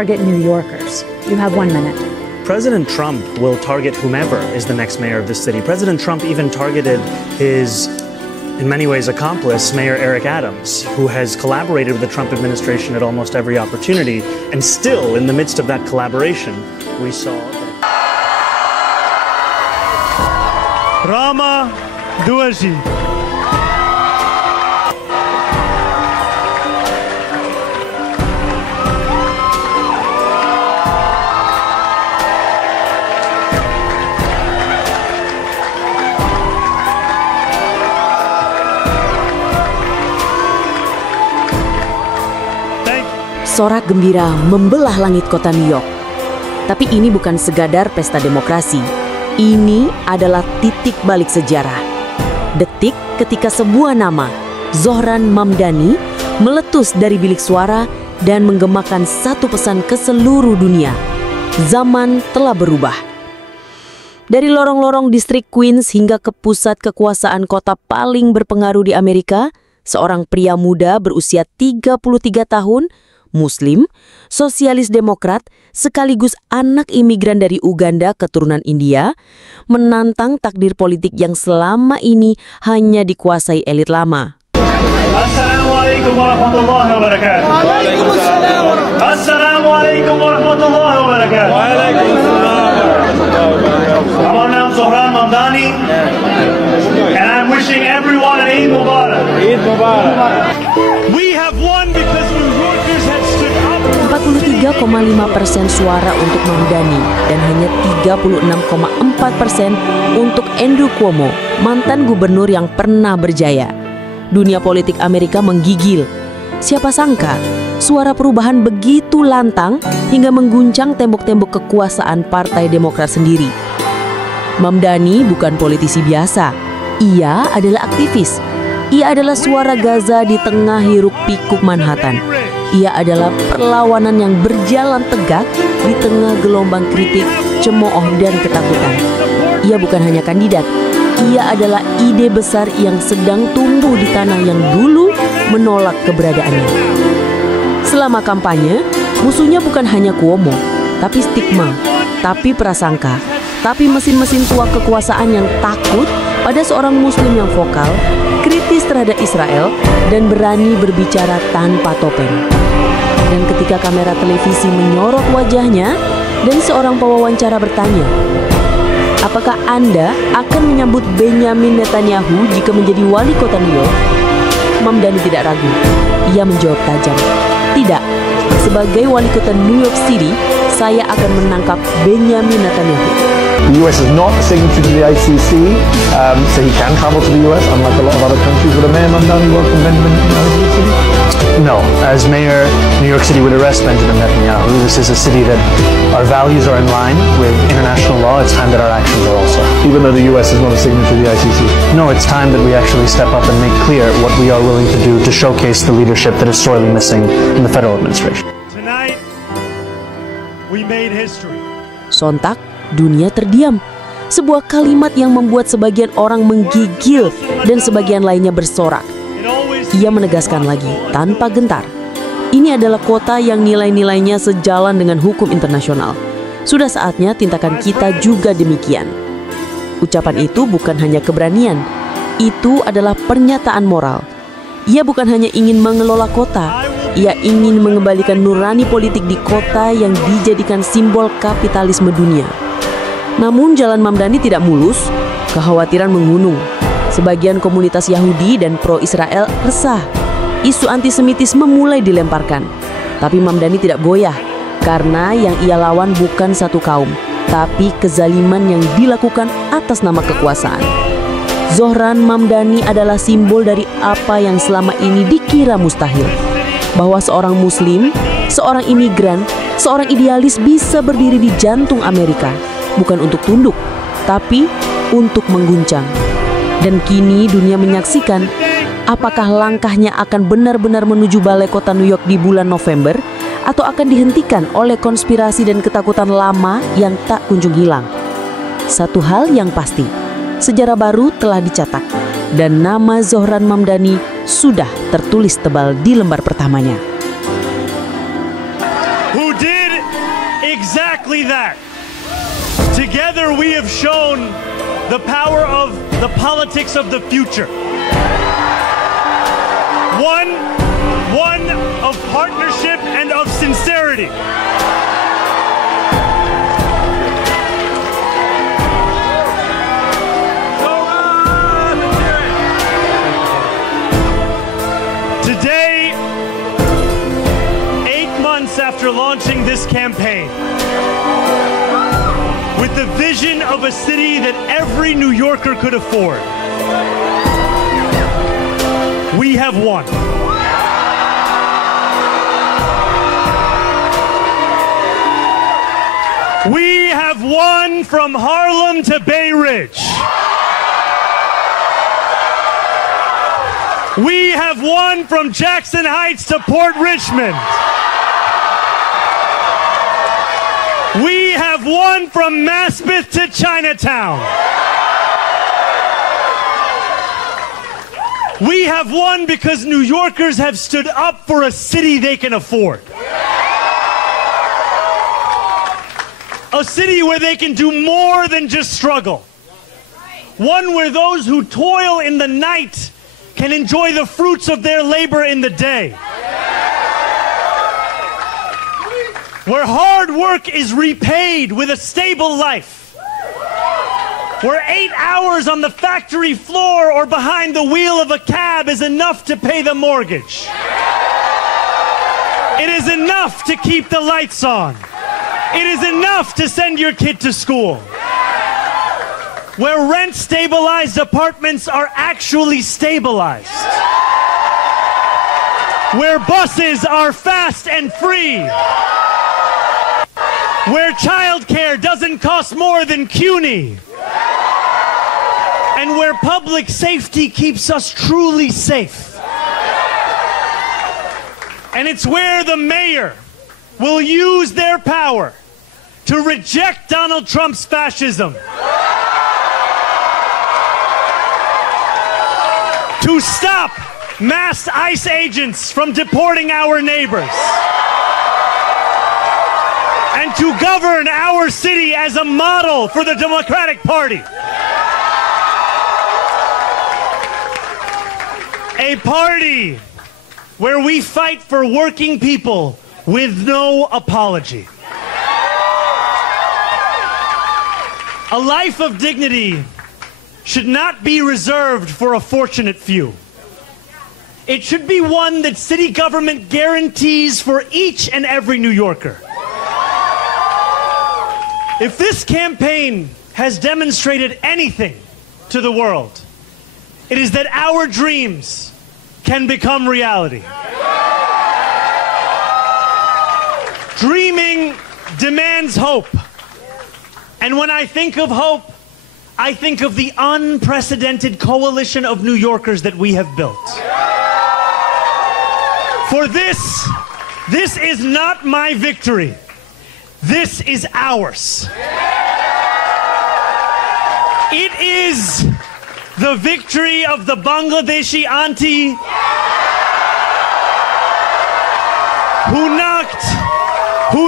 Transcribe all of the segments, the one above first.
target New Yorkers. You have 1 minute. President Trump will target whomever is the next mayor of the city. President Trump even targeted his, in many ways, accomplice, Mayor Eric Adams, who has collaborated with the Trump administration at almost every opportunity. And still, in the midst of that collaboration, we saw Rama Duaji. Sorak gembira membelah langit kota New York. Tapi ini bukan sekadar pesta demokrasi. Ini adalah titik balik sejarah. Detik ketika sebuah nama, Zohran Mamdani, meletus dari bilik suara dan menggemakan satu pesan ke seluruh dunia. Zaman telah berubah. Dari lorong-lorong distrik Queens hingga ke pusat kekuasaan kota paling berpengaruh di Amerika, seorang pria muda berusia 33 tahun, Muslim, sosialis demokrat, sekaligus anak imigran dari Uganda keturunan India, menantang takdir politik yang selama ini hanya dikuasai elit lama. Assalamualaikum warahmatullahi wabarakatuh. Waalaikumsalam. Assalamualaikum warahmatullahi wabarakatuh. Waalaikumsalam. My name is Zohran Mamdani, and I'm wishing everyone an Eid Mubarak. Eid Mubarak. We have won because New Yorkers had stood up. 43,5% suara untuk Mamdani dan hanya 36,4% untuk Andrew Cuomo, mantan gubernur yang pernah berjaya. Dunia politik Amerika menggigil. Siapa sangka suara perubahan begitu lantang hingga mengguncang tembok-tembok kekuasaan Partai Demokrat sendiri. Mamdani bukan politisi biasa. Ia adalah aktivis. Ia adalah suara Gaza di tengah hiruk-pikuk Manhattan. Ia adalah perlawanan yang berjalan tegak di tengah gelombang kritik, cemooh dan ketakutan. Ia bukan hanya kandidat. Ia adalah ide besar yang sedang tumbuh di tanah yang dulu menolak keberadaannya. Selama kampanye, musuhnya bukan hanya Cuomo, tapi stigma, tapi prasangka, tapi mesin-mesin tua kekuasaan yang takut pada seorang Muslim yang vokal, kritis terhadap Israel, dan berani berbicara tanpa topeng. Dan ketika kamera televisi menyorot wajahnya dan seorang pewawancara bertanya, apakah Anda akan menyambut Benjamin Netanyahu jika menjadi wali kota New York? Mamdani tidak ragu. Ia menjawab tajam, tidak. Sebagai wali kota New York City, saya akan menangkap Benjamin Netanyahu. The US is not a signatory to the ICC, so he can travel to the US, unlike a lot of other countries. Would a Mayor Mamdani welcome Benjamin Netanyahu to the city? No, as mayor, New York City would arrest Benjamin Netanyahu. This is a city that our values are in line with international law. It's time that our actions are also. Even though the US is not a signatory to the ICC? No, it's time that we actually step up and make clear what we are willing to do to showcase the leadership that is sorely missing in the federal administration. Tonight, we made history. Sontak, dunia terdiam. Sebuah kalimat yang membuat sebagian orang menggigil dan sebagian lainnya bersorak. Ia menegaskan lagi, tanpa gentar, ini adalah kota yang nilai-nilainya sejalan dengan hukum internasional. Sudah saatnya tindakan kita juga demikian. Ucapan itu bukan hanya keberanian, itu adalah pernyataan moral. Ia bukan hanya ingin mengelola kota, ia ingin mengembalikan nurani politik di kota yang dijadikan simbol kapitalisme dunia. Namun jalan Mamdani tidak mulus, kekhawatiran mengunung. Sebagian komunitas Yahudi dan pro-Israel resah. Isu antisemitisme mulai dilemparkan. Tapi Mamdani tidak goyah, karena yang ia lawan bukan satu kaum, tapi kezaliman yang dilakukan atas nama kekuasaan. Zohran Mamdani adalah simbol dari apa yang selama ini dikira mustahil. Bahwa seorang Muslim, seorang imigran, seorang idealis bisa berdiri di jantung Amerika. Bukan untuk tunduk, tapi untuk mengguncang. Dan kini dunia menyaksikan apakah langkahnya akan benar-benar menuju balai kota New York di bulan November atau akan dihentikan oleh konspirasi dan ketakutan lama yang tak kunjung hilang. Satu hal yang pasti, sejarah baru telah dicetak dan nama Zohran Mamdani sudah tertulis tebal di lembar pertamanya. Who did exactly that. Together we have shown the power of the politics of the future. One of partnership and of sincerity. Today, 8 months after launching this campaign, with the vision of a city that every New Yorker could afford, we have won. We have won from Harlem to Bay Ridge. We have won from Jackson Heights to Port Richmond. We have won from Maspeth to Chinatown. We have won because New Yorkers have stood up for a city they can afford. A city where they can do more than just struggle. One where those who toil in the night can enjoy the fruits of their labor in the day. Where hard work is repaid with a stable life. Where 8 hours on the factory floor or behind the wheel of a cab is enough to pay the mortgage. It is enough to keep the lights on. It is enough to send your kid to school. Where rent-stabilized apartments are actually stabilized. Where buses are fast and free. Where childcare doesn't cost more than CUNY. And where public safety keeps us truly safe. And it's where the mayor will use their power to reject Donald Trump's fascism. To stop masked ICE agents from deporting our neighbors. And to govern our city as a model for the Democratic Party. A party where we fight for working people with no apology. A life of dignity should not be reserved for a fortunate few. It should be one that city government guarantees for each and every New Yorker. If this campaign has demonstrated anything to the world, it is that our dreams can become reality. Dreaming demands hope. And when I think of hope, I think of the unprecedented coalition of New Yorkers that we have built. For this is not my victory. This is ours. It is the victory of the Bangladeshi auntie who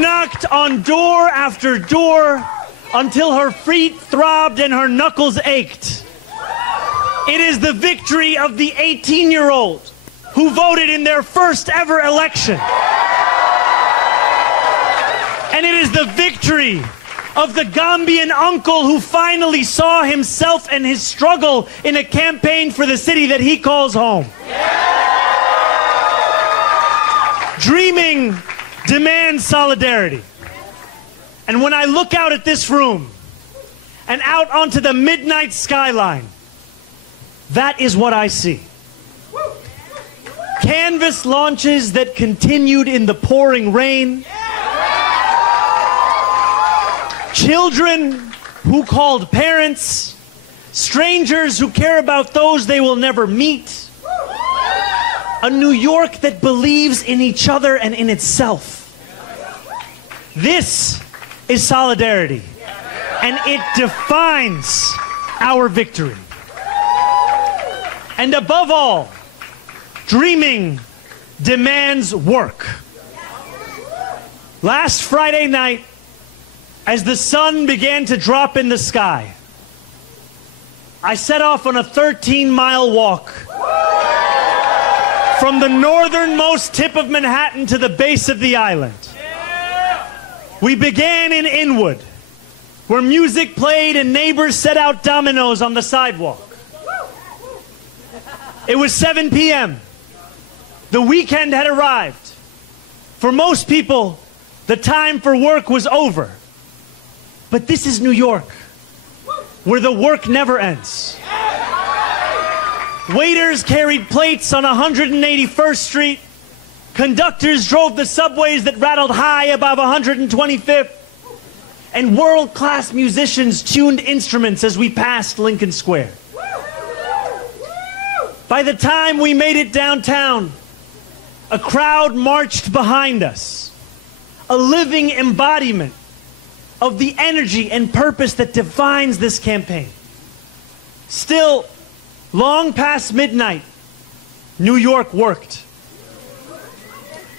knocked on door after door until her feet throbbed and her knuckles ached. It is the victory of the 18-year-old who voted in their first ever election. And it is the victory of the Gambian uncle who finally saw himself and his struggle in a campaign for the city that he calls home. Dreaming demands solidarity. And when I look out at this room and out onto the midnight skyline, that is what I see. Canvas launches that continued in the pouring rain. Children who called parents. Strangers who care about those they will never meet. A New York that believes in each other and in itself. This is solidarity, and it defines our victory. And above all, dreaming demands work. Last Friday night, As the sun began to drop in the sky, I set off on a 13-mile walk from the northernmost tip of Manhattan to the base of the island. We began in Inwood, where music played and neighbors set out dominoes on the sidewalk. It was 7 p.m. The weekend had arrived. For most people, the time for work was over. But this is New York, where the work never ends. Waiters carried plates on 181st Street. Conductors drove the subways that rattled high above 125th. And world-class musicians tuned instruments as we passed Lincoln Square. By the time we made it downtown, a crowd marched behind us, a living embodiment of the energy and purpose that defines this campaign. Still, long past midnight, New York worked.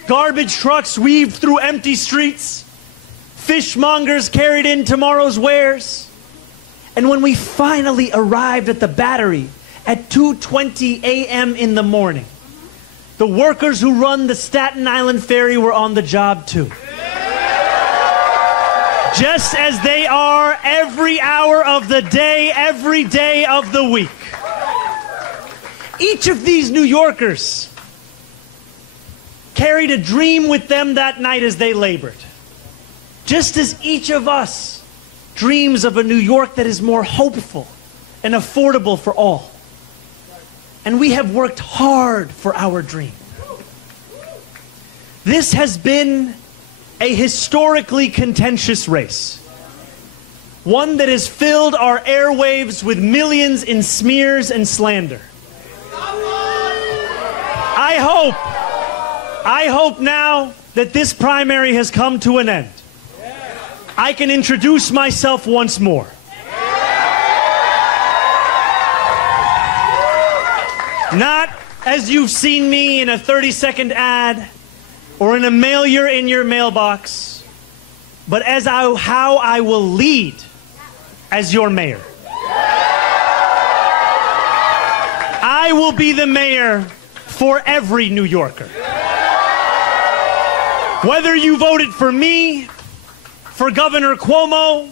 Garbage trucks weaved through empty streets. Fishmongers carried in tomorrow's wares. And when we finally arrived at the Battery at 2:20 a.m. in the morning, the workers who run the Staten Island Ferry were on the job too. Just as they are every hour of the day, every day of the week. Each of these New Yorkers carried a dream with them that night as they labored. Just as each of us dreams of a New York that is more hopeful and affordable for all. And we have worked hard for our dream. This has been a historically contentious race. One that has filled our airwaves with millions in smears and slander. I hope now that this primary has come to an end, I can introduce myself once more. Not as you've seen me in a 30-second ad or in a mailer in your mailbox, but as how I will lead as your mayor. I will be the mayor for every New Yorker. Whether you voted for me, for Governor Cuomo,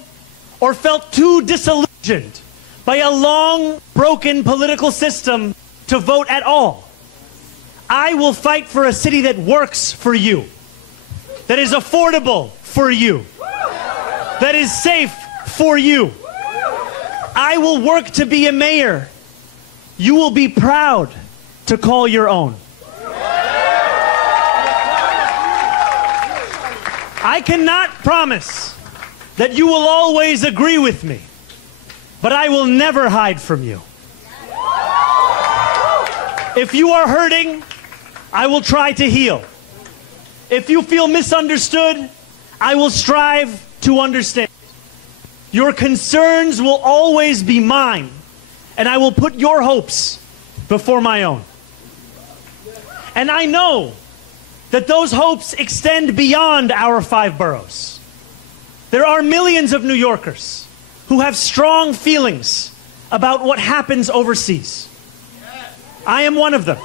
or felt too disillusioned by a long, broken political system to vote at all, I will fight for a city that works for you, that is affordable for you, that is safe for you. I will work to be a mayor you will be proud to call your own. I cannot promise that you will always agree with me, but I will never hide from you. If you are hurting, I will try to heal. If you feel misunderstood, I will strive to understand. Your concerns will always be mine, and I will put your hopes before my own. And I know that those hopes extend beyond our 5 boroughs. There are millions of New Yorkers who have strong feelings about what happens overseas. I am one of them.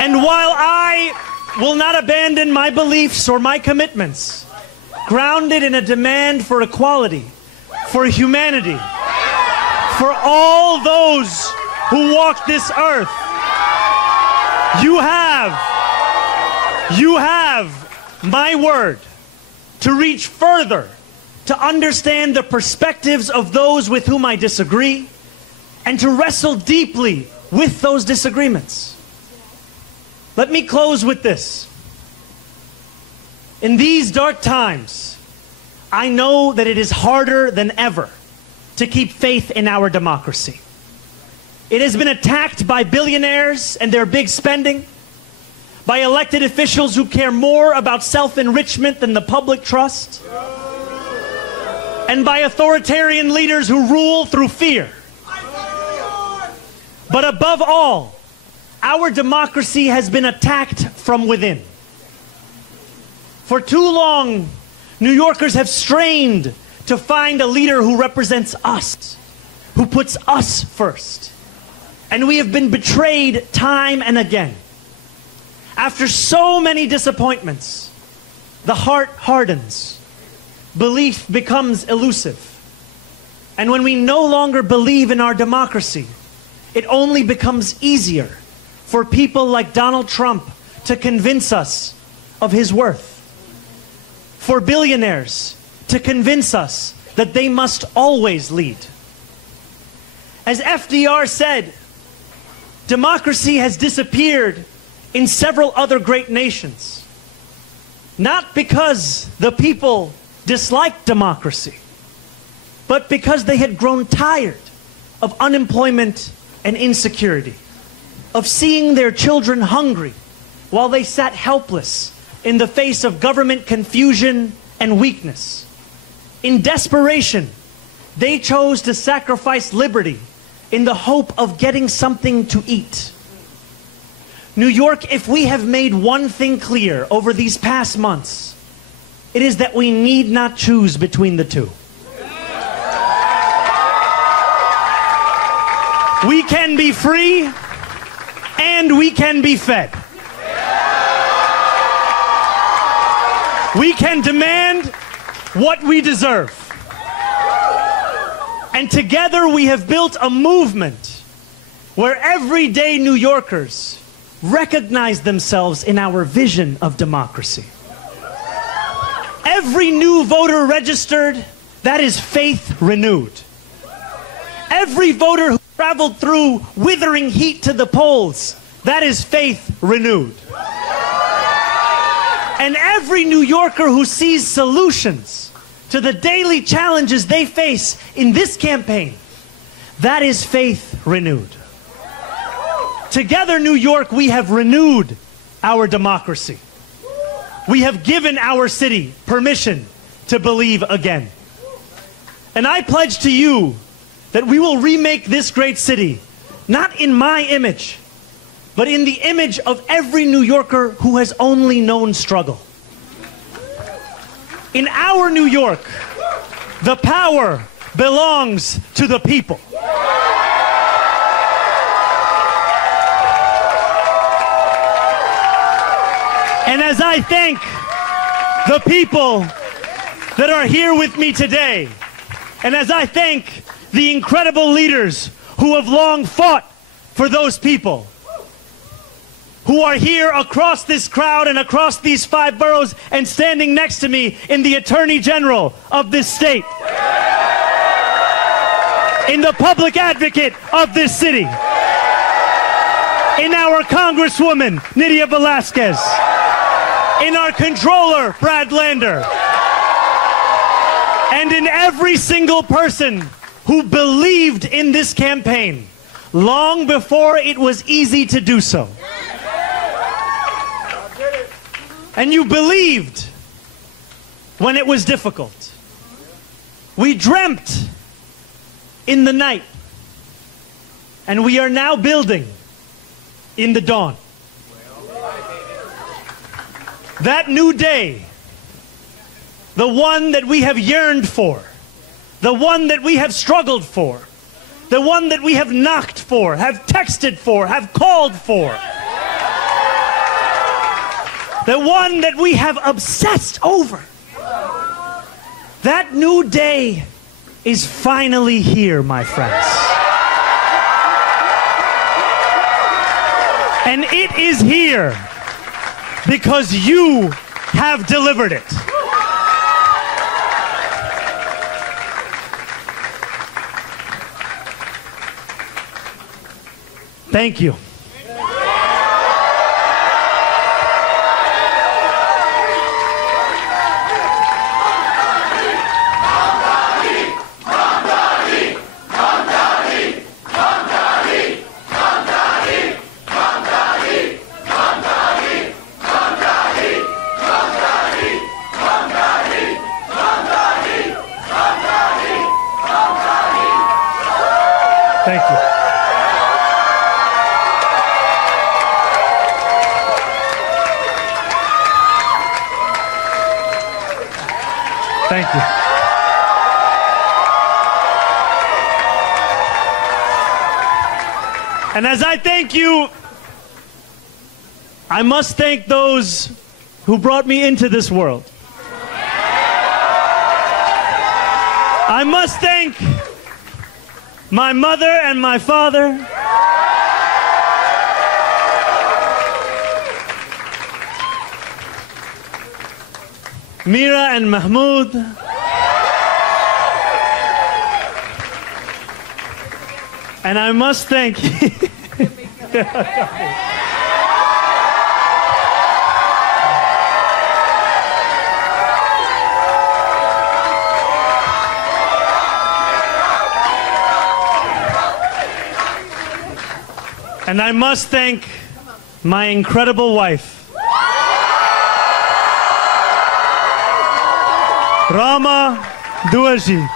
And while I will not abandon my beliefs or my commitments, grounded in a demand for equality, for humanity, for all those who walk this earth, you have my word to reach further, to understand the perspectives of those with whom I disagree, and to wrestle deeply with those disagreements. Let me close with this. In these dark times, I know that it is harder than ever to keep faith in our democracy. It has been attacked by billionaires and their big spending, by elected officials who care more about self-enrichment than the public trust, and by authoritarian leaders who rule through fear. But above all, our democracy has been attacked from within. For too long, New Yorkers have strained to find a leader who represents us, who puts us first. And we have been betrayed time and again. After so many disappointments, the heart hardens. Belief becomes elusive. And when we no longer believe in our democracy, it only becomes easier for people like Donald Trump to convince us of his worth. For billionaires to convince us that they must always lead. As FDR said, democracy has disappeared in several other great nations. Not because the people disliked democracy, but because they had grown tired of unemployment and insecurity, of seeing their children hungry while they sat helpless in the face of government confusion and weakness. In desperation, they chose to sacrifice liberty in the hope of getting something to eat. New York, if we have made one thing clear over these past months, it is that we need not choose between the two. We can be free and we can be fed. We can demand what we deserve. And together we have built a movement where everyday New Yorkers recognize themselves in our vision of democracy. Every new voter registered, that is faith renewed. Every voter who traveled through withering heat to the polls, that is faith renewed. And every New Yorker who sees solutions to the daily challenges they face in this campaign, that is faith renewed. Together, New York, we have renewed our democracy. We have given our city permission to believe again. And I pledge to you that we will remake this great city, not in my image, but in the image of every New Yorker who has only known struggle. In our New York, the power belongs to the people. And as I thank the people that are here with me today, and as I thank the incredible leaders who have long fought for those people, who are here across this crowd and across these 5 boroughs and standing next to me in the Attorney General of this state, in the public advocate of this city, in our Congresswoman, Nydia Velasquez, in our Controller, Brad Lander, and in every single person who believed in this campaign long before it was easy to do so. And you believed when it was difficult. We dreamt in the night, and we are now building in the dawn. That new day, the one that we have yearned for, the one that we have struggled for, the one that we have knocked for, have texted for, have called for, the one that we have obsessed over. That new day is finally here, my friends. And it is here because you have delivered it. Thank you. Thank you. Thank you. And as I thank you, I must thank those who brought me into this world. I must thank my mother and my father. Mira and Mahmoud. And I must thank and I must thank my incredible wife, Rama Duaji.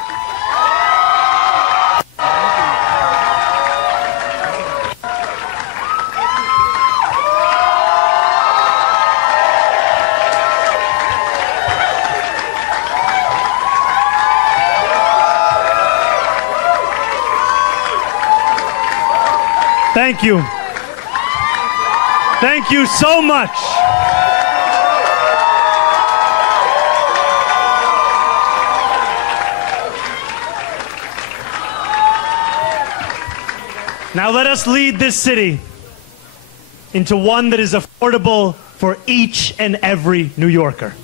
Thank you. Thank you so much. Now let us lead this city into one that is affordable for each and every New Yorker.